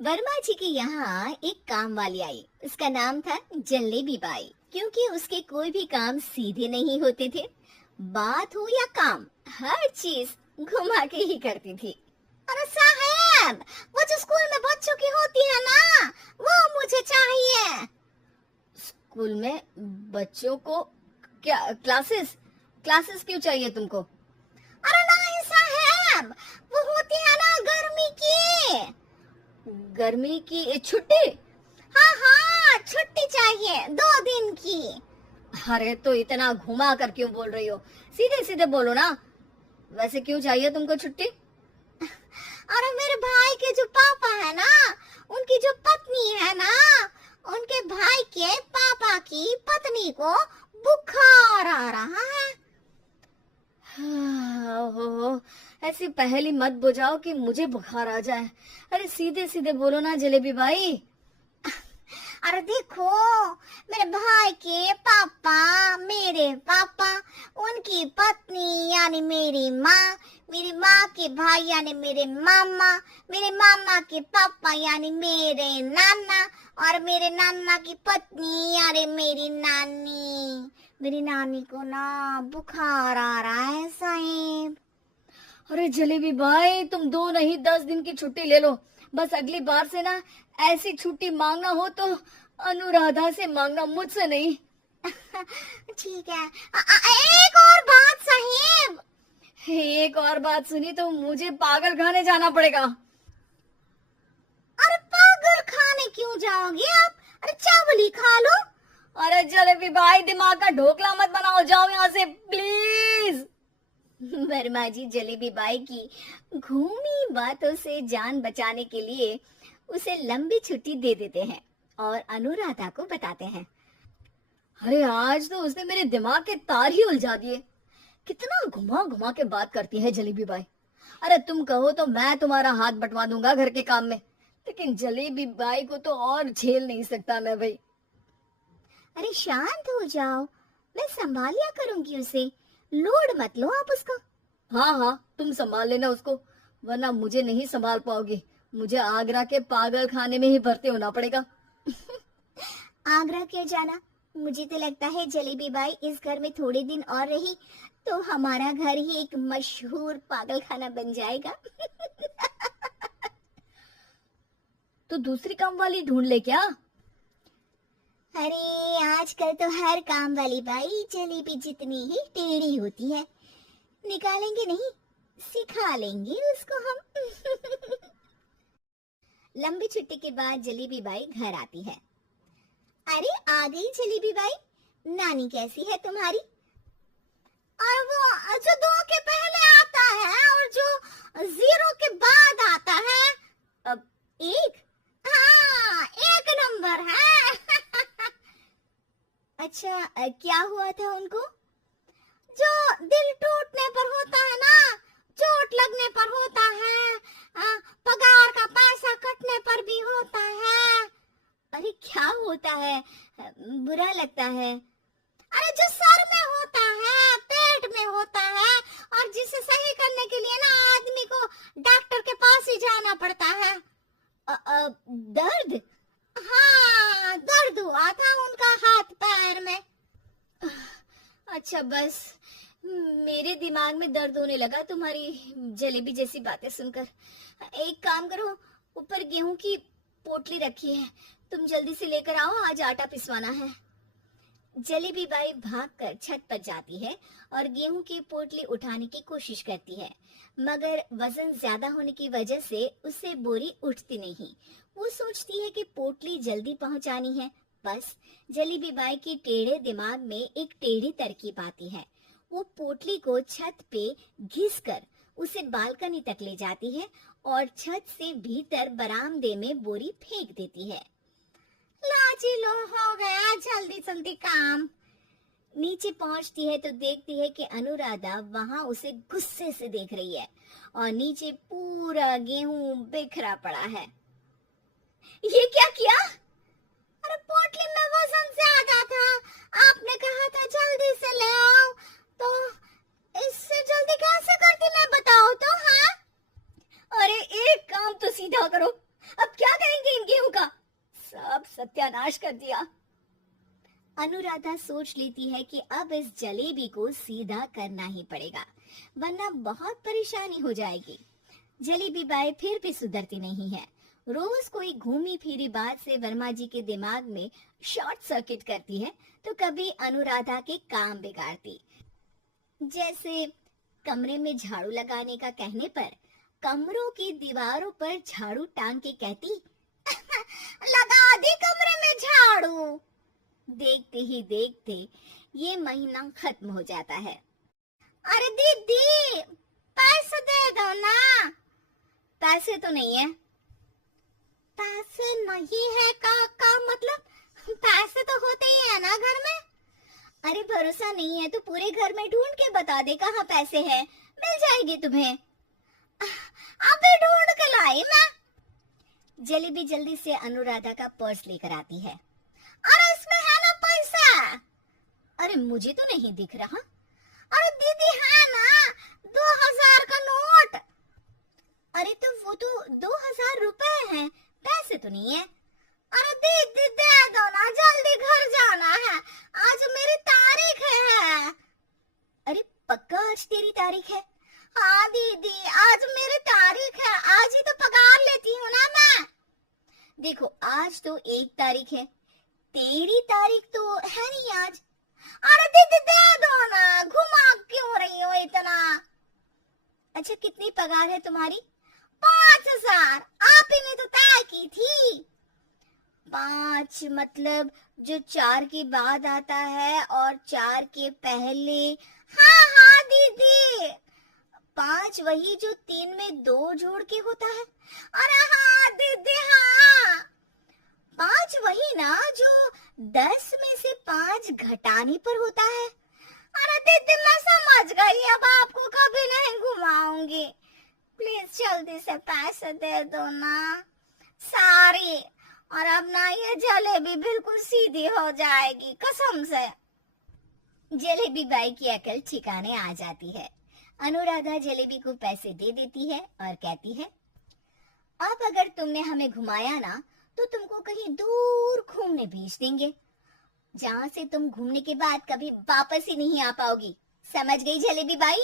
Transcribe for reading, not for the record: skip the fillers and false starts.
वर्मा जी के यहाँ एक काम वाली आई। उसका नाम था जलेबी बाई। क्योंकि उसके कोई भी काम सीधे नहीं होते थे, बात हो या काम, हर चीज घुमा के ही करती थी। अरे साहब, वो जो स्कूल में बच्चों की होती है ना, वो मुझे चाहिए। स्कूल में बच्चों को क्या क्लासेस क्लासेस क्यों चाहिए तुमको? अरे नहीं साहब, वो होती है ना गर्मी की छुट्टी। हाँ हाँ, छुट्टी चाहिए 2 दिन की। अरे तो इतना घुमा कर क्यों बोल रही हो? सीधे सीधे बोलो ना। वैसे क्यों चाहिए तुमको छुट्टी? अरे मेरे भाई के जो पापा है ना, उनकी जो पत्नी है ना, उनके भाई के पापा की पत्नी को बुखार आ रहा है। ओहो, ऐसी पहेली मत बुझाओ कि मुझे बुखार आ जाए। अरे सीधे सीधे बोलो ना जलेबी भाई। अरे देखो, मेरे भाई के पापा, मेरे पापा, उनकी पत्नी यानी मेरी माँ के भाई यानी मेरे मामा के पापा यानी मेरे नाना, और मेरे नाना की पत्नी यानी मेरी नानी को ना बुखार आ रहा है साहिब। अरे जलेबी भाई, तुम 2 नहीं 10 दिन की छुट्टी ले लो। बस अगली बार से ना ऐसी छुट्टी मांगना हो तो अनुराधा से मांगना, मुझसे नहीं। ठीक है। एक और बात साहिब। एक और बात सुनी तो मुझे पागल खाने जाना पड़ेगा। अरे पागल खाने क्यों जाओगे आप? अरे चावल ही खा लो। अरे जलेबी भाई, दिमाग का ढोकला मत बनाओ, जाओ यहाँ से प्लीज। वर्मा जी जलेबी बाई की घूमी बातों से जान बचाने के लिए उसे लंबी छुट्टी दे देते हैं और अनुराधा को बताते हैं। अरे आज तो उसने मेरे दिमाग के तार ही उलझा दिए। कितना घुमा घुमा के बात करती है जलेबी बाई। अरे तुम कहो तो मैं तुम्हारा हाथ बंटवा दूंगा घर के काम में, लेकिन जलेबी बाई को तो और झेल नहीं सकता मैं भाई। अरे शांत हो जाओ, मैं संभाल लिया करूंगी उसे, लोड मत लो आप उसको। हाँ हाँ, तुम संभाल लेना उसको, वरना मुझे नहीं संभाल पाओगी। मुझे आगरा के पागल खाने में ही भर्ती होना पड़ेगा। आगरा क्यों जाना? मुझे तो लगता है जलेबी बाई इस घर में थोड़े दिन और रही तो हमारा घर ही एक मशहूर पागल खाना बन जाएगा। तो दूसरी काम वाली ढूंढ ले क्या? अरे आजकल तो हर काम वाली बाई जलेबी जितनी ही टेढ़ी होती है। निकालेंगे नहीं, सिखा लेंगे उसको हम। लंबी छुट्टी के बाद जलेबी बाई घर आती है। अरे आ गई जलेबी बाई, नानी कैसी है तुम्हारी? और वो जो 2 के पहले आता है और जो 0 के बाद आता है, अब 1। हाँ, 1 नंबर है। अच्छा, क्या हुआ था उनको? जो दिल टूटने पर होता है ना, चोट लगने पर होता है, पगार का पैसा कटने पर भी होता है। अरे क्या होता है? बुरा लगता है? अरे जो सर में होता है, पेट में होता है, और जिसे सही करने के लिए ना आदमी को डॉक्टर के पास ही जाना पड़ता है। दर्द? हाँ, दर्द हुआ था उनका हाथ पैर में। अच्छा बस, मेरे दिमाग में दर्द होने लगा तुम्हारी जलेबी जैसी बातें सुनकर। एक काम करो, ऊपर गेहूं की पोटली रखी है, तुम जल्दी से लेकर आओ, आज आटा पिसवाना है। जलेबी बाई भागकर छत पर जाती है और गेहूं की पोटली उठाने की कोशिश करती है, मगर वजन ज्यादा होने की वजह से उससे बोरी उठती नहीं। वो सोचती है कि पोटली जल्दी पहुंचानी है। बस जलेबी बाई की टेढ़े दिमाग में एक टेढ़ी तरकीब आती है। वो पोटली को छत पे घिसकर उसे बालकनी तक ले जाती है और छत से भीतर बरामदे में बोरी फेंक देती है। लाजी लो, हो गया जल्दी जल्दी काम। नीचे पहुंचती है तो देखती है कि अनुराधा वहां उसे गुस्से से देख रही है और नीचे पूरा गेहूं बिखरा पड़ा है। ये क्या किया? अरे पोटली में वजन ज्यादा था, आपने कहा था जल्दी से ले आओ, तो इससे जल्दी कैसे करती मैं बताओ तो। हाँ, अरे एक काम तो सीधा करो, अब क्या करेंगे सत्यानाश कर दिया। अनुराधा सोच लेती है कि अब इस जलेबी को सीधा करना ही पड़ेगा, वरना बहुत परेशानी हो जाएगी। जलेबी बाई फिर भी सुधरती नहीं है। रोज कोई घूमी फिरी बात से वर्मा जी के दिमाग में शॉर्ट सर्किट करती है, तो कभी अनुराधा के काम बिगाड़ती। जैसे कमरे में झाड़ू लगाने का कहने पर कमरों की दीवारों पर झाड़ू टांग के कहती, लगा दी कमरे में झाड़ू। देखते ही देखते ये महीना खत्म हो जाता है। अरे दीदी, पैसे दे दो ना। पैसे तो नहीं है। पैसे नहीं है का मतलब? पैसे तो होते ही है ना घर में। अरे भरोसा नहीं है तो पूरे घर में ढूंढ के बता दे कहाँ पैसे हैं, मिल जाएगी तुम्हें। अबे ढूंढ के लाई मैं। जलेबी जल्दी से अनुराधा का पर्स लेकर आती है। अरे इसमें है ना पैसा। अरे मुझे तो नहीं दिख रहा। अरे दीदी है ना 2000 का नोट। अरे तो वो तो 2000 रुपए हैं, पैसे तो नहीं है। अरे दीदी दे दो ना, जल्दी घर जाना है, आज मेरी तारीख है। अरे पक्का आज तेरी तारीख है? हाँ दीदी आज मेरी तारीख है, आज ही तो पगार लेती हूँ ना मैं। देखो आज तो 1 तारीख है, तेरी तारीख तो है नहीं आज। अरे दीदी दे दो ना, घुमा क्यों रही हो इतना? अच्छा कितनी पगार है तुम्हारी? 5000। आप ही ने तो तय की थी। 5 मतलब जो 4 के बाद आता है और 4 के पहले। हाँ हाँ दीदी। 5 वही जो 3 में 2 जोड़ के होता है। अरे हाँ दीदी हाँ। 5 वही ना जो 10 में से 5 घटाने पर होता है। अरे दीदी मैं समझ गई, अब आपको कभी नहीं घुमाऊंगी। प्लीज जल्दी से पैसे दे दो ना। सारी। और अब ना ये जलेबी बिल्कुल सीधी हो जाएगी कसम से। जलेबी बाई की अकल ठिकाने आ जाती है। अनुराधा जलेबी को पैसे दे देती है और कहती है, अब अगर तुमने हमें घुमाया ना तो तुमको कहीं दूर घूमने भेज देंगे, जहाँ से तुम घूमने के बाद कभी वापस ही नहीं आ पाओगी। समझ गई जलेबी बाई?